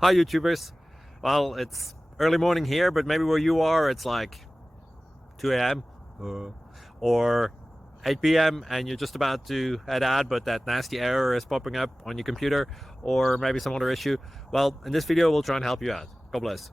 Hi YouTubers. Well, it's early morning here, but maybe where you are it's like 2 a.m. or 8 p.m. and you're just about to head out, but that nasty error is popping up on your computer, or maybe some other issue. Well, in this video we'll try and help you out. God bless.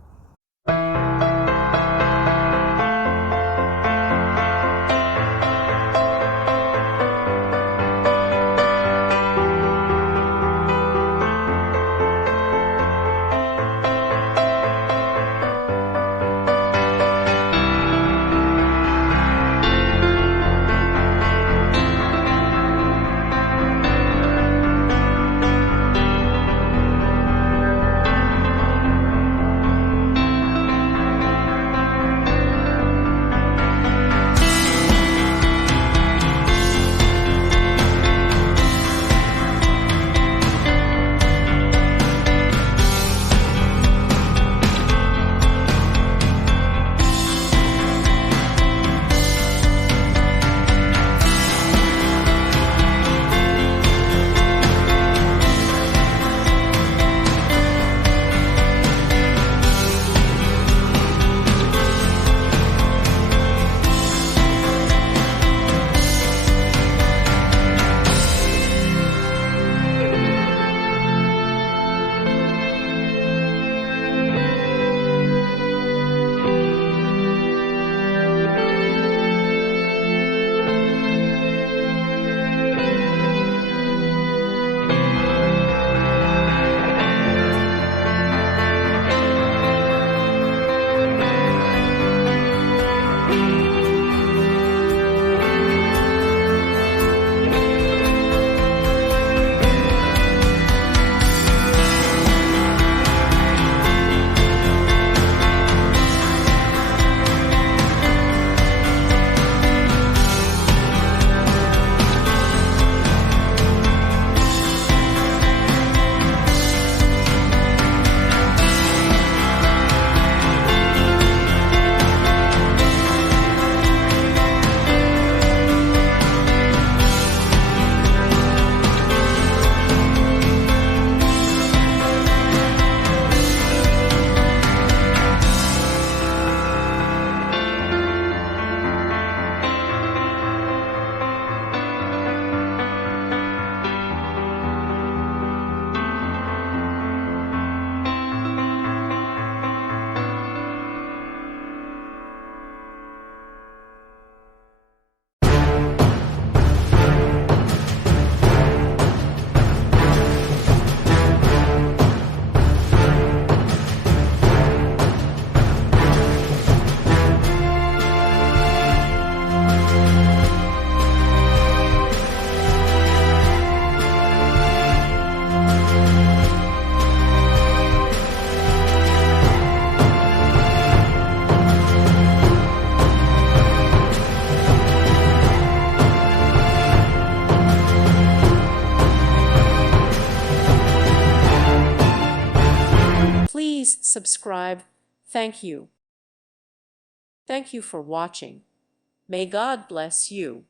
Please subscribe. Thank you. Thank you for watching. May God bless you.